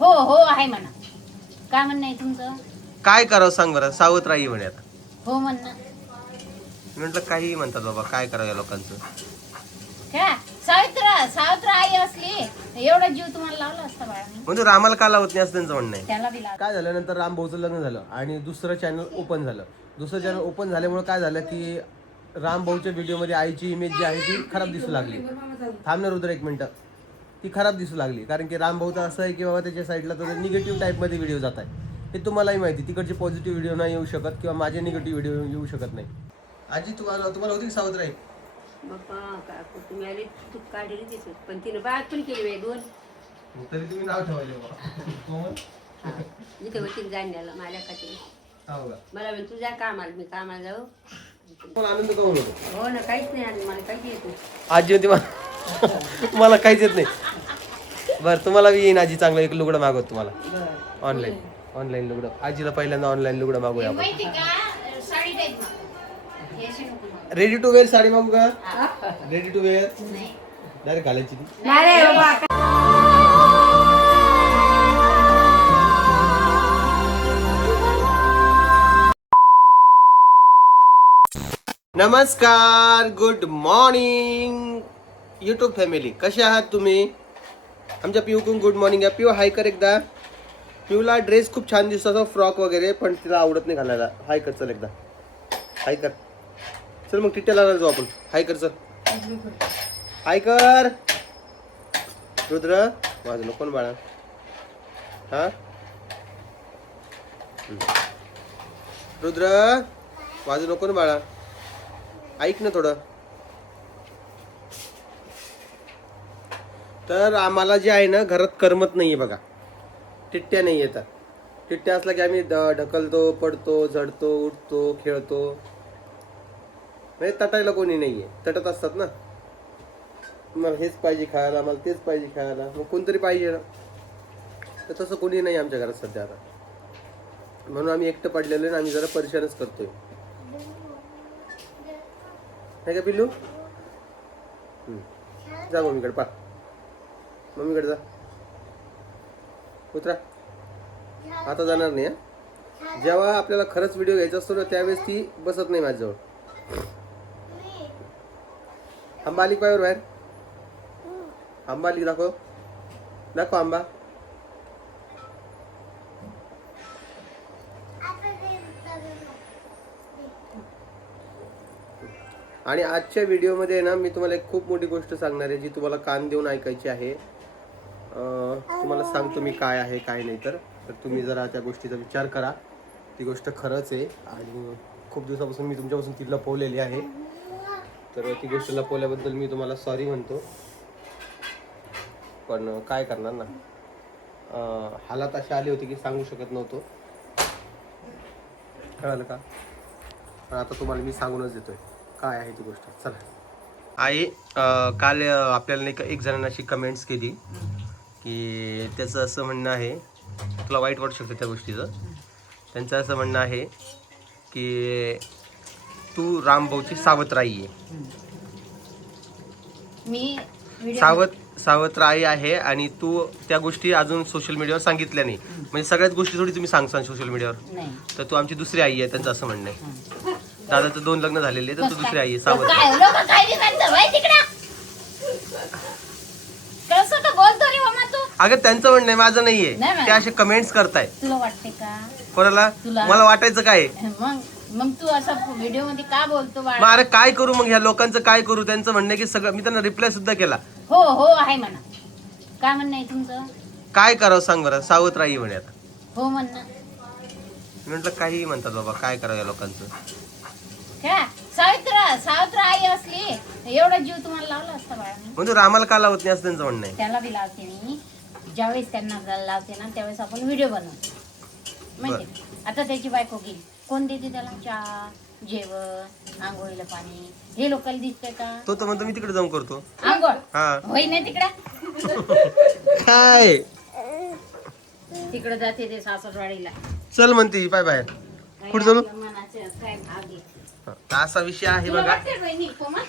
हो हो आहे म्हणा. काय म्हणणं आहे तुमचं? काय करावं सांग बरं. सावत्र आई म्हणे आता. हो म्हणणं. म्हटलं काहीही म्हणतात बाबा, काय करावं या लोकांचं. काय सावित्र आई असली एवढा जीव तुम्हाला लावला असता बाळा मी. म्हणजे रामाला का लावत नाही असं त्यांचं म्हणणं आहे. त्याला बी लावला. काय झालं नंतर राम भाऊचं लग्न झालं आणि दुसरं चॅनल ओपन झालं. दुसरं चॅनल ओपन झाल्यामुळे काय झालं की राम भाऊच्या व्हिडिओमध्ये आईची इमेज जी आहे ती खराब दिसू लागली. थांबणार रुद्र एक मिनिटं. ती खराब दिसू लागली कारण की राम भाऊचं असं आहे की बाबा त्याच्या साईडला तो निगेटिव्ह टाईपमध्ये व्हिडिओ जात आहे. हे तुम्हालाही माहिती. तिकडचे पॉझिटिव्ह व्हिडिओ नाही येऊ शकत किंवा माझे निगेटिव्ह व्हिडिओ येऊ शकत नाही. आजी तुम्हाला होती सावत्र आई? बाप्पा काय तुम्ही आले तू काढली तिथं पण तिने बाग पण केली बाई 2. तरी तुम्ही नाव ठेवायले इथे होती जाण्याला माझ्या खाती मला म्हण तुझ्या कामाला मी कामाला जाऊ. आनंद करून होतो. हो ना काहीच नाही आणि मला काहीच येत नाही. आजी होती मला काहीच येत नाही. बरं तुम्हाला बी येईन आजी. चांगलं एक लुगडं मागवत तुम्हाला ऑनलाईन लुगडं. आजीला पहिल्यांदा ऑनलाईन लुगडं मागूया आपण. माहिती का साडी टाईप हे अशी नको. रेडी टू वेअर साडी मागू का? रेडी टू वेअर डायरेक्ट घालायची ती. नमस्कार, गुड मॉर्निंग युट्यूब फॅमिली. कसे आहात तुम्ही? आमच्या पिऊकडून गुड मॉर्निंग आहे. पिऊ हाय कर एकदा. पिऊला ड्रेस खूप छान दिसतो असा फ्रॉक वगैरे, पण तिला आवडत नाही घालायला. हाय कर चल एकदा. हाय कर चल. मग टिट्याला जाऊ आपण. हाय कर चल. हाय कर. रुद्र माझं नको बाळा. हा रुद्र माझं नको बाळा. ऐक ना थोडं. तर आम्हाला जे आहे ना घरात करमत नाहीये बघा. टिट्ट्या नाही येतात. टिट्ट्या असला की आम्ही ढकलतो, पडतो, झडतो, उठतो, खेळतो. म्हणजे तटायला कोणी नाहीये. तटत असतात ना. मला हेच पाहिजे खायला, मला तेच पाहिजे खायला. मग कोणतरी पाहिजे ना. तर तसं कोणी नाही आमच्या घरात सध्या आता. म्हणून आम्ही एकटं पडलेलो आणि आम्ही जरा परेशानच करतोय. नाही का पिल्लू? जा मम्मीकडे. पा मम्मीकडे जा. उतरा. आता जाणार नाही. जेव्हा आपल्याला खरंच व्हिडिओ घ्यायचा असतो ना त्यावेळेस ती बसत नाही माझ्याजवळ. आंबा आली पायावर बाहेर. आंबा आली दाखव. दाखव आंबा. आणि आजच्या व्हिडिओमध्ये ना मी तुम्हाला एक खूप मोठी गोष्ट सांगणार आहे जी तुम्हाला कान देऊन ऐकायची आहे. तुम्हाला सांगतो मी काय आहे काय नाही. तर तुम्ही जरा त्या गोष्टीचा विचार करा. ती गोष्ट खरंच आहे आणि खूप दिवसापासून मी तुमच्यापासून ती लपवलेली आहे. तर ती गोष्ट लपवल्याबद्दल मी तुम्हाला सॉरी म्हणतो. पण काय करणार ना. हालात अशी आली होती की सांगू शकत नव्हतो. कळालं का? पण आता तुम्हाला मी सांगूनच देतोय काय आहे ती गोष्ट. चला. आई काल आपल्याला एक जणांना अशी कमेंट्स केली की त्याचं असं म्हणणं आहे, तुला वाईट वाटू शकतं त्या गोष्टीचं. त्यांचं असं म्हणणं आहे की तू रामभाऊची सावत्र आई आहे. मी सावत्र आई आहे आणि तू त्या गोष्टी अजून सोशल मीडियावर सांगितल्या नाही. म्हणजे सगळ्याच गोष्टी थोडी तुम्ही सांगता सोशल मीडियावर. नाही. तर तू आमची दुसरी आई आहे. त्यांचं असं म्हणणं आहे. दादाचं 2 लग्न झालेले तर तू दुसरी आई आहे. काय सावत्र. लोक काय दिसायचं बाई तिकडं. कसं का बोलतो रे मामा तू? अगं त्यांचं म्हणणं आहे, माझं नाहीये. नाही, ते असे कमेंट्स करताय. तुला वाटते का? कोणाला? तुला. मला वाटायचं काय? मग तू असं व्हिडिओ मध्ये का बोलतो मग बाळा? अरे काय करू मग ह्या लोकांचं काय करू? त्यांचं म्हणणं आहे की सगळं. मी त्यांना रिप्लाय सुद्धा केला. हो हो आहे म्हणा. काय म्हणणं आहे तुमचं? काय करावं सांग बरं. सावत्र आई म्हणे आता. हो म्हणणं. म्हटलं काहीही म्हणतात बाबा, काय करावं या लोकांचं. काय सावित्र आई असली एवढा जीव तुम्हाला लावला असता बाळा मी. म्हणजे रामाला का लावत नाही असं त्यांचं म्हणणं आहे. त्याला बी लावते मी. ज्यावेळेस त्यांना लावते ना त्यावेळेस आपण व्हिडिओ बनवतो. माहिती का? आता त्याची बायको गेली. कोण देते त्याला चहा, जेवण, आंघोळीला पाणी? हे लोकांना दिसतंय का? तो तर म्हणतो मी तिकडे जाऊन करतो आंघोळ हा. होई नाही तिकडे. काय तिकडे जाते ते सासरवाडीला. चल म्हणते बाय बाय. कुठे चालू? मनाचे काय भाग आहे. असा विषय आहे तुला बघा. वाटते बहिणी कोमल?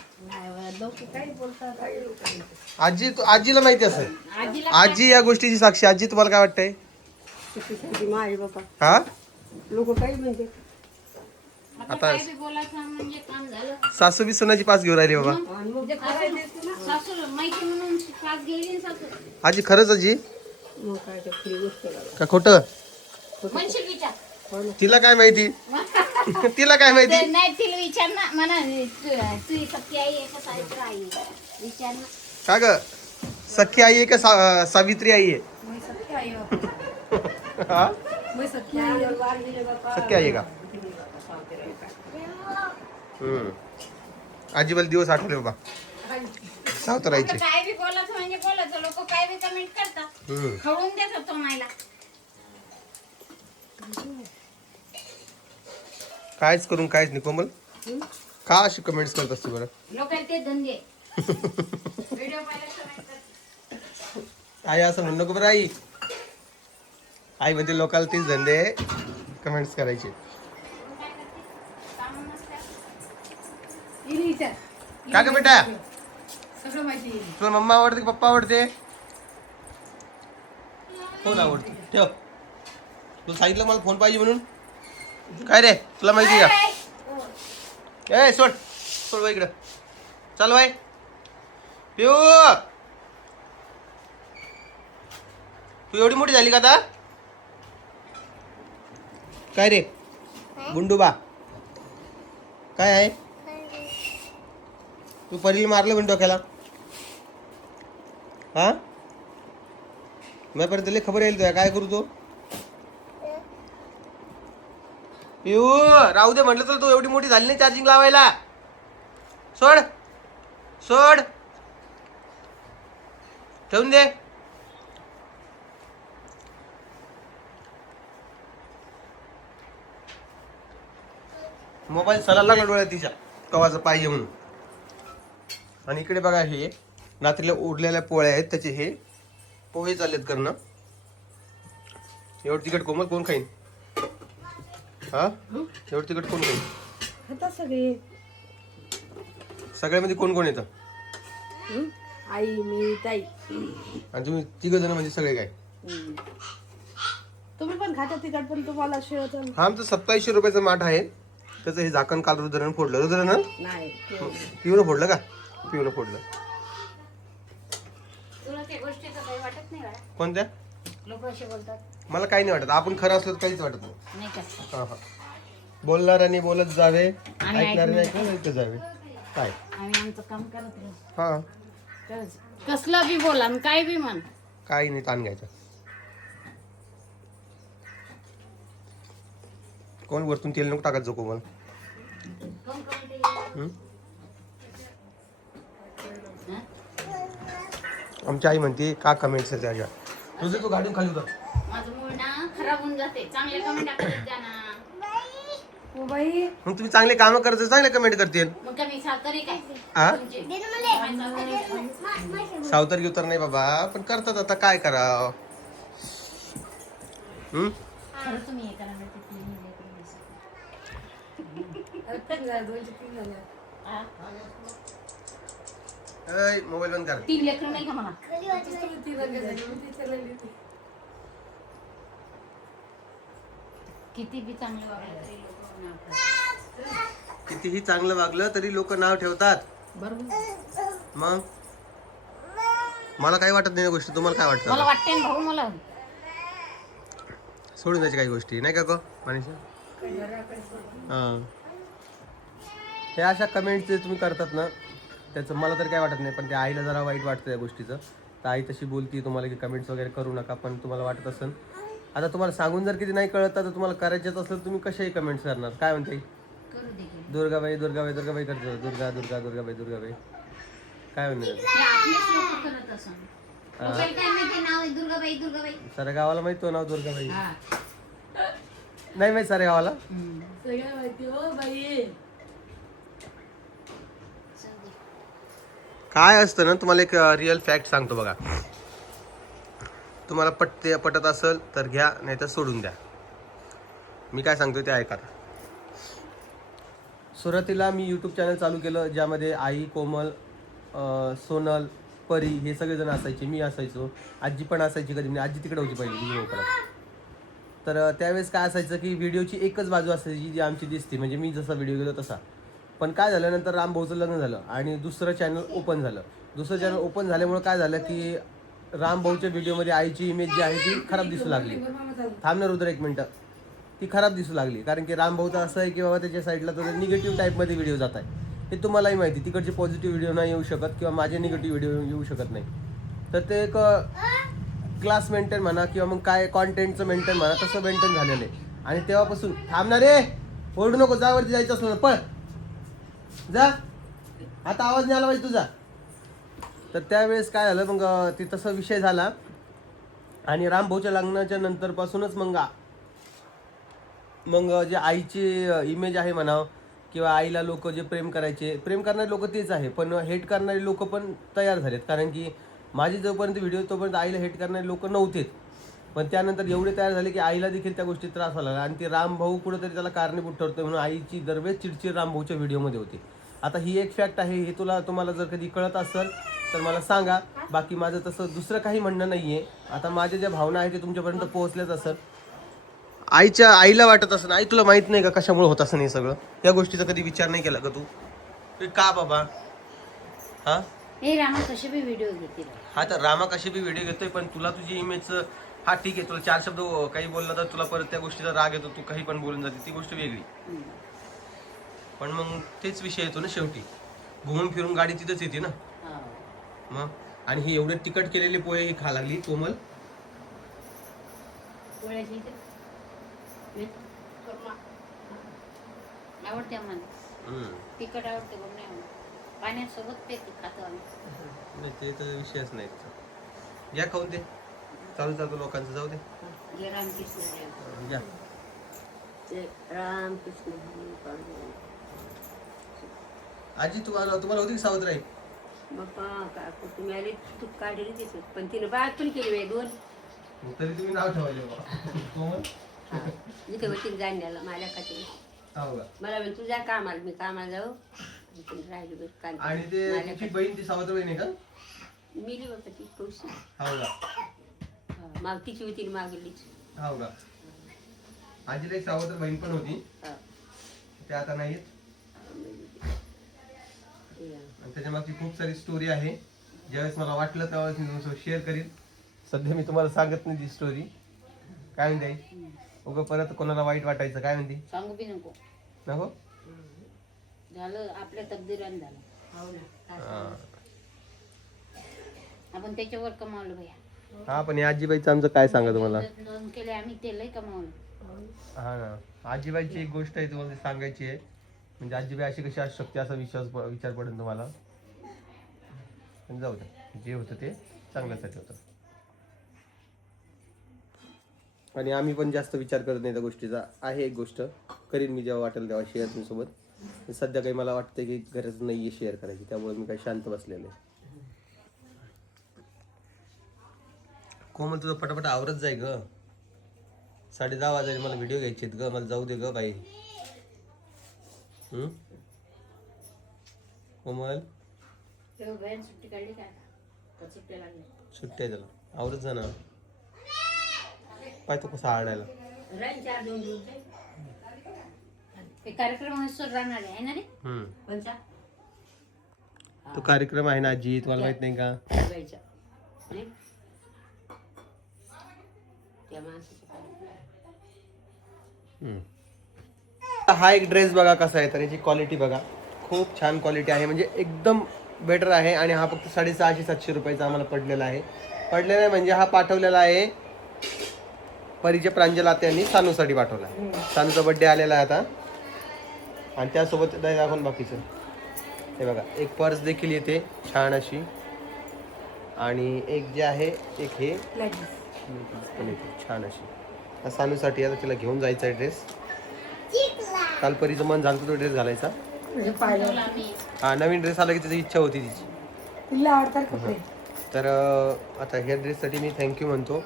आजीला माहिती असेल. आजीला आजी या गोष्टीची साक्षी. आजी तुम्हाला काय वाटतंय? माझे बाबा हा लोक काही म्हणते आता काय बी बोलायचं म्हणजे काम झालं. सासू बी सोनाची पास घेऊन राहिली बाबा. आणि मग ते करायचं ना. सासूला माहिती म्हणून पास गेली ना सासू. आजी खरंच आजी मग काय ते खरी गोष्ट आहे. का खोटं? म्हणशील विचार. तिला काय माहिती? तिला काय माहिती? ते नाही तिला विचार ना म्हणा तू सख्खी आई आहे का सावित्री आई आहे? विचार ना. का ग सख्खी आई आहे का सावित्री आई आहे? हा सख्खी आई आहे का? आजीबाला दिवस आठवले बाबा सावतरायचे. काय बी बोलायचं म्हणजे बोलायचं. लोक काय बी कमेंट करतात. खवळून देतात तो मायला. कायच करून कायच नाही. कोमल का अशी कमेंट्स करत असते बरं? लोकांना ते धंदे व्हिडिओ पाहिला comment करतात. आई असं म्हणू नको बरं. आई म्हणजे लोकांना तीच धंदे कमेंट्स करायचे. काय करते? कामं नसतात. का ग बेटा? सगळं माहिती आहे. तुला मम्मा आवडते की पप्पा आवडते? कोण आवडते? ठेव. तुला सांगितलं मला फोन पाहिजे म्हणून. काय रे तुला माहिती का? ए सोड सोड बाई इकडं. चाल बाई पिऊ. तू एवढी मोठी झाली का आता? काय रे गुंडूबा काय आहे? तू परीला मारलं पण डोक्याला. हा मी परत लय खबर येईल तुझ्या. काय करू तू? पिऊ राहू दे म्हटलं तर तू एवढी मोठी झाली नाही चार्जिंग लावायला. सोड सोड ठेवून दे. मोबाईल सलायला लागला डोळ्यात तिच्या कवाचं पाहिजे म्हणून. आणि इकडे बघा हे रात्रीला उरलेल्या पोळ्या आहेत त्याचे हे पोहे चाललेत करणं. एवढं तिखट कोमल कोण खाईन? हा एवढं तिखट कोण खाईन? खाता सगळे. सगळ्यामध्ये कोण कोण येतं? आई मी ताई. आणि तुम्ही तिघ जण म्हणजे सगळे काय? तुम्ही पण खाता तिखट पण तुम्हाला शिवत हा आमचं 2700 रुपयाचं माठ आहे. त्याचं हे झाकण काल रुद्रानं फोडलं. रुद्रानं नाही. पिऊनं फोडलं का? पिऊनं फोडलं. तुला त्या गोष्टीचं काही वाटत नाही का? कोणत्या? लोक असे बोलतात मला काही नाही वाटत. आपण खरं असलं तर काहीच वाटत नाही. नाही का? हा हा बोलणाऱ्याने बोलत जावे, आणि ऐकणाऱ्याने ऐकत जावे. काय आम्ही आमचं काम करत राहू. हा खरंच. कसलं बी बोला आणि काय बी म्हण. काही नाही ताण घ्यायचा. कोण वरतून तेल नको टाकत जाऊ कोमल. कोण करते? हं? हं? आमची आई म्हणते का कमेंट्स आहे त्याच्या. तुझं तू गाडून खाली उतर. माझं मूळ ना खराब होऊन जाते. चांगले कमेंट टाकत जा ना. हो बाई. मग तुम्ही चांगले कामं करत चांगले कमेंट करते. मग कमी सावकारी काय? हा तुमचे. काय सावकारी? सावतर उतर नाही बाबा पण करतात. आता काय करावं. खरं तुम्ही हे करा ना, ते तीन लेकरं नसेल. हा? मोबाईल बंद कर. 3 लेकरं नाही का मला? किती बी चांगलं वागलं तरी लोक नाव ठेवतात. कितीही चांगलं वागलं तरी लोक नाव ठेवतात. बरोबर. मग मला काही वाटत नाही गोष्टी. तुम्हाला काय मला वाटतं? वाटते ना भाऊ मला. सोडून द्यायची काही गोष्टी नाही का गो मनीषा? हां हे अशा कमेंट्स जे तुम्ही करतात ना त्याचं मला तर काय वाटत नाही. पण त्या आईला जरा वाईट वाटतं या गोष्टीचं. तर आई तशी बोलती तुम्हाला की कमेंट्स वगैरे करू नका. पण तुम्हाला वाटत असेल आता तुम्हाला सांगून जर किती नाही कळत तर तुम्हाला करायचंच असेल तुम्ही कशाही कमेंट्स करणार. काय म्हणते? करू दे की. दुर्गाबाई दुर्गाबाई दुर्गाबाई करतो. दुर्गा दुर्गा दुर्गाबाई दुर्गाबाई काय म्हणते? हे आपलेच लोकं करत असं. लोकांना काय माहिती नाव आहे दुर्गाबाई दुर्गाबाई. साऱ्या गावाला माहिती नाव दुर्गाबाई. हा. नाही माहित साऱ्या गावाला. सगळं माहिती हो बाई. काय असतं ना तुम्हाला एक रिअल फॅक्ट सांगतो बघा. तुम्हाला पटत असेल तर घ्या नाही तर सोडून द्या. मी काय सांगतो ते ऐका. सुरुवातीला मी यूट्यूब चॅनल चालू केलं ज्यामध्ये आई कोमल सोनल, परी हे सगळेजण असायचे, मी असायचो, आजी पण असायची कधी, म्हणजे आजी तिकडे होती पहिली दिवकडं. तर त्यावेळेस काय असायचं की व्हिडिओची एकच बाजू असायची जी आमची दिसते, म्हणजे मी जसा व्हिडिओ गेलो तसा. पण काय झालं, नंतर रामभाऊचं लग्न झालं आणि दुसरं चॅनल ओपन झालं. दुसरं चॅनल ओपन झाल्यामुळे काय झालं की रामभाऊच्या व्हिडिओमध्ये आईची इमेज जी आहे ती खराब दिसू लागली. थांबणार रुद्र एक मिनटं. ती खराब दिसू लागली, कारण की रामभाऊचं असं आहे की बाबा त्याच्या साईडला तर निगेटिव्ह टाईपमध्ये व्हिडिओ जात आहे. हे तुम्हालाही माहिती, तिकडचे पॉझिटिव्ह व्हिडिओ नाही येऊ शकत किंवा माझे निगेटिव्ह व्हिडिओ येऊ शकत नाही. तर ते एक क्लास मेंटेन म्हणा किंवा मग काय कॉन्टेंटचं मेंटेन म्हणा, तसं मेंटेन झालेलं आहे. आणि तेव्हापासून थांबणार रे, ओरडू नको, जा वरती जायचं असलं पळ जा, आता आवाज नाही आला पाहिजे तुझा. तर त्यावेळेस काय झालं, मग ते तसा विषय झाला आणि रामभाऊच्या लग्नाच्या नंतरपासूनच मग जे आईची इमेज आहे म्हणावं किंवा आईला लोक जे प्रेम करायचे, प्रेम करणारे लोक तेच आहे, पण हेट करणारे लोक पण तयार झालेत. कारण की माझी जोपर्यंत व्हिडिओ तोपर्यंत आईला हेट करणारे लोक नव्हतेच, पण त्यानंतर एवढे तयार झाले की आईला देखील त्या गोष्टी त्रास व्हायला लागला. आणि ते रामभाऊ कुठेतरी त्याला कारणीभूत ठरतोय, म्हणून आईची दरवेळेस चिडचिड रामभाऊच्या व्हिडिओमध्ये होती. आता ही एक फॅक्ट आहे, हे तुम्हाला जर कधी कळत असेल तर मला सांगा. बाकी माझं तसं दुसरं काही म्हणणं नाही आहे. आता माझ्या ज्या भावना आहेत ते तुमच्यापर्यंत पोहोचल्याच असेल. आईला वाटत असं, आई तुला माहित नाही का कशामुळे होत असं, नाही सगळं या गोष्टीचा कधी विचार नाही केला का तू का बाबा? हा हे रामा कसे बी व्हिडिओ घेतील. हा, तर रामा कशी बी व्हिडिओ घेतोय, पण तुला तुझी इमेज, हा ठीक आहे, तुला 4 शब्द काही बोलला तर तुला परत त्या गोष्टीचा राग येतो, तू काही पण बोलून जाते, ती गोष्ट वेगळी. पण मग तेच विषय येतो ना शेवटी, घुमून फिरून गाडी तिथंच येते ना मग. आणि ही एवढे तिखट केलेले पोहे ही खा लागली कोमल. आवडते आम्हाला, तिखट आवडते, पण नाही आवडत. पाण्यासोबत ते खातो आम्ही. नाही ते तर विषयच नाही. या खाऊन ते चालू चालू लोकांचं, जाऊ दे. जय रामकृष्ण. या रामकृष्ण. आजी तुम्हाला होती की सावत्र आई? बाप्पा काकू तुम्ही आले तू काढली तिथे, पण तिने बाग पण केली बाई 2. तरी तुम्ही नाव ठेवायले कोमल. इथे होती जाण्याला माझ्या खाती. हो का? मला म्हण तुझ्या कामाला, मी कामाला जाऊ राहिली बस काय. आणि ते तुमची बहीण ती सावत्र बहीण आहे का? मिली बाबा ती कौशी. हो का? माग तिची होती मागलीच. हो का? आजीला एक सावत्र बहीण पण होती, ते आता नाहीत. आणि त्याच्या मागची खूप सारी स्टोरी आहे. ज्यावेळेस मला वाटलं त्यावेळेस मी तुमचं शेअर करीन. सध्या मी तुम्हाला सांगत नाही ती स्टोरी. काय म्हणते उगं परत कोणाला वाईट वाटायचं. काय म्हणते? सांगू बी नको. नको झालं आपल्या तकदीरानं झालं. हो ना. आपण त्याच्यावर कमावलं भैया. हा, पण आजीबाईचं आमचं काय सांगा तुम्हाला. नोंद केले आम्ही, ते लय कमावलं. हा ना, आजीबाईची एक गोष्ट आहे तुम्हाला सांगायची आहे. म्हणजे आजीबाई अशी कशी असू शकते असा विचार पडेल तुम्हाला. पण जाऊ द्या, जे होतं ते चांगल्यासाठी होतं. आणि आम्ही पण जास्त विचार करत नाही त्या गोष्टीचा. आहे एक गोष्ट करीन मी जेव्हा वाटेल तेव्हा शेअर तुमच्यासोबत. सध्या काही मला वाटतं की गरज नाही आहे शेअर करायची, त्यामुळे मी काही शांत बसलेलं आहे. कोमल तुझं पटापट आवरत जाय ग. 10:30 वाजले, मला व्हिडिओ घ्यायचे ग, मला जाऊ दे ग बाई. कोमल सुट्टी काढली काय? सुट्ट्या लागल्या. सुट्टी आहे त्याला, आवरत जा ना. पाय तो कसा आडायला. कार्यक्रम राहणार आहे ना रे. तो कार्यक्रम आहे ना आजी, तुम्हाला माहित नाही का? हा एक ड्रेस बघा कसा आहे, तर याची क्वालिटी बघा, खूप छान क्वालिटी आहे, म्हणजे एकदम बेटर आहे. आणि हा फक्त 650-700 रुपयाचा आम्हाला पडलेला आहे. पडलेला आहे म्हणजे हा पाठवलेला आहे परीच्या प्रांजल आत्यांनी सानूसाठी पाठवला आहे. सानूचा बर्थडे आलेला आहे आता. आणि त्यासोबत दाखवून बाकीचं हे बघा, एक पर्स देखील येते छान अशी. आणि एक जे आहे एक हे पण येते छान अशी सानूसाठी. आता तिला घेऊन जायचा आहे ड्रेस. काल परीचं मन झालं तो ड्रेस घालायचा. हा, नवीन ड्रेस आला की त्याची इच्छा होती तिची. तर आता ह्या ड्रेससाठी मी थँक्यू म्हणतो.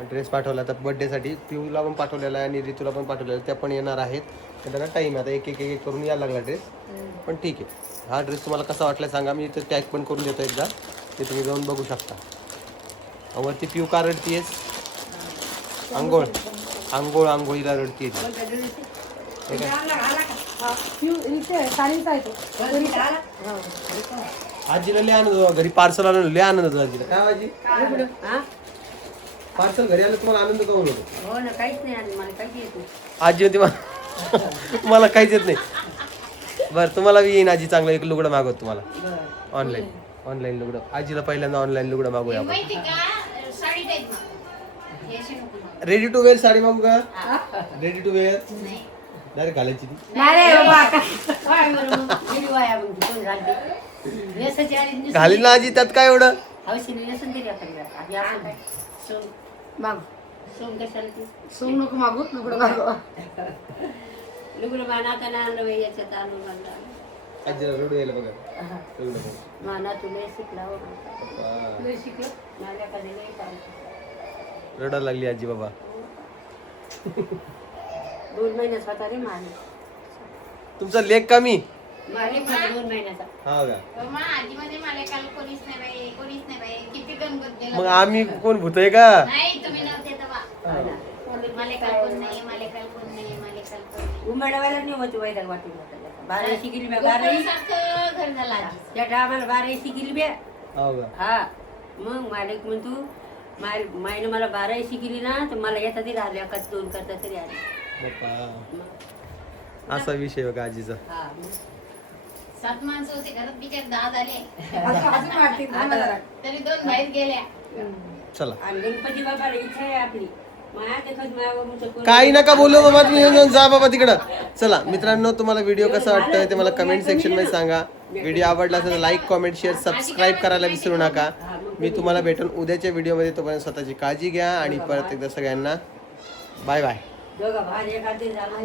ड्रेस पाठवला तर बर्थडेसाठी. पिऊला पण पाठवलेला आहे आणि ऋतूला पण पाठवलेला, त्या पण येणार आहेत. त्यांना टाईम आहे आता, एक एक करून यायला लागला ड्रेस. पण ठीक आहे, हा ड्रेस तुम्हाला कसा वाटला सांगा, मी इथं टॅग पण करून देतो एकदा, ते तुम्ही जाऊन बघू शकता. वरती पिऊ का रडतीयस? आंघोळीला रडतीये ती. कोणता dress आहे? हे काय? आजीला लय आनंद होता, घरी पार्सल आलं लय आनंद होता आजीला. काय आजी हा? पार्सल घरी आलं तुम्हाला आनंद का होतो? हो ना, काहीच नाही आणि मला काहीच येत नाही. आजी होती मला काहीच येत नाही. बरं तुम्हाला बी येईन आजी, चांगलं एक लुगडं मागवत तुम्हाला ऑनलाईन लुगडं. आजीला पहिल्यांदा ऑनलाईन लुगडं मागूया आपण. माहिती का साडी टाईप मागव. हे अशी नको मागव. रेडी टू वेअर साडी मागू का? रेडी टू वेअर नाही. डायरेक्ट घालायची ती. नाही रे बाबा, काय बरं, गेली वाया मग ती कोण घालते? व्यसाची आणि नुसती घाली ना आजी, त्यात काय एवढं? हौशीने व्यसन दिली आपण जरा. आधी आपण काय? सोन सोन कशाला ती? लुगडं बाणाचा आणलं बाई, याच्यात आणून बांधलं. आजीला रडू यायला बघा. रडू नको. माना तुला शिकला हो. पप्पा. माझ्या कधी नाही काम. रडायला लागली आजी बाबा. 2 महिन्यात होता रे माने. तुमचा लेख का मी? माने 2 महिन्याचा. हा का? मा आजीमध्ये मला काल कोणीच नाही बाई किती गणगत गेला. मग आम्ही कोण भूतोय का? नाही तुम्ही नव्हते तेव्हा. मला काल कोण नाही. उमेडावायला नाही होती वैराग वाटून होता. 12 शिकली बे, 12 सारखं घर झालं आजी. त्या टायमाला 12 शिकली बे. हो का? हा मग मालिक म्हणतो माईने मला 12 शिकली ना, तर मला येता तरी आले, एकाच 2 करता तरी आले. बाप्पा. असा विषय बघा आजीचा. हा मग. 7 माणसं होते घरात, बिचार 10 झाले. आता तरी 2 बाहेर गेल्या. चला आणि गणपती बाबाला इच्छा आहे आपली. माया देखत मायावरून तर कोणी- काही नका बोलू बाबा, तुम्ही जाऊन जा बाबा तिकडं. चला मित्रांनो, तुम्हाला व्हिडिओ कसा वाटतोय ते मला कमेंट सेक्शन मध्ये सांगा. व्हिडिओ आवडला असेल तर लाईक, कमेंट, शेअर, सबस्क्राईब करायला विसरू नका. मी तुम्हाला भेटून उद्याच्या व्हिडिओमध्ये. तोपर्यंत स्वतःची काळजी घ्या आणि परत एकदा सगळ्यांना बाय बाय. दोघं भाजी एखादी झालं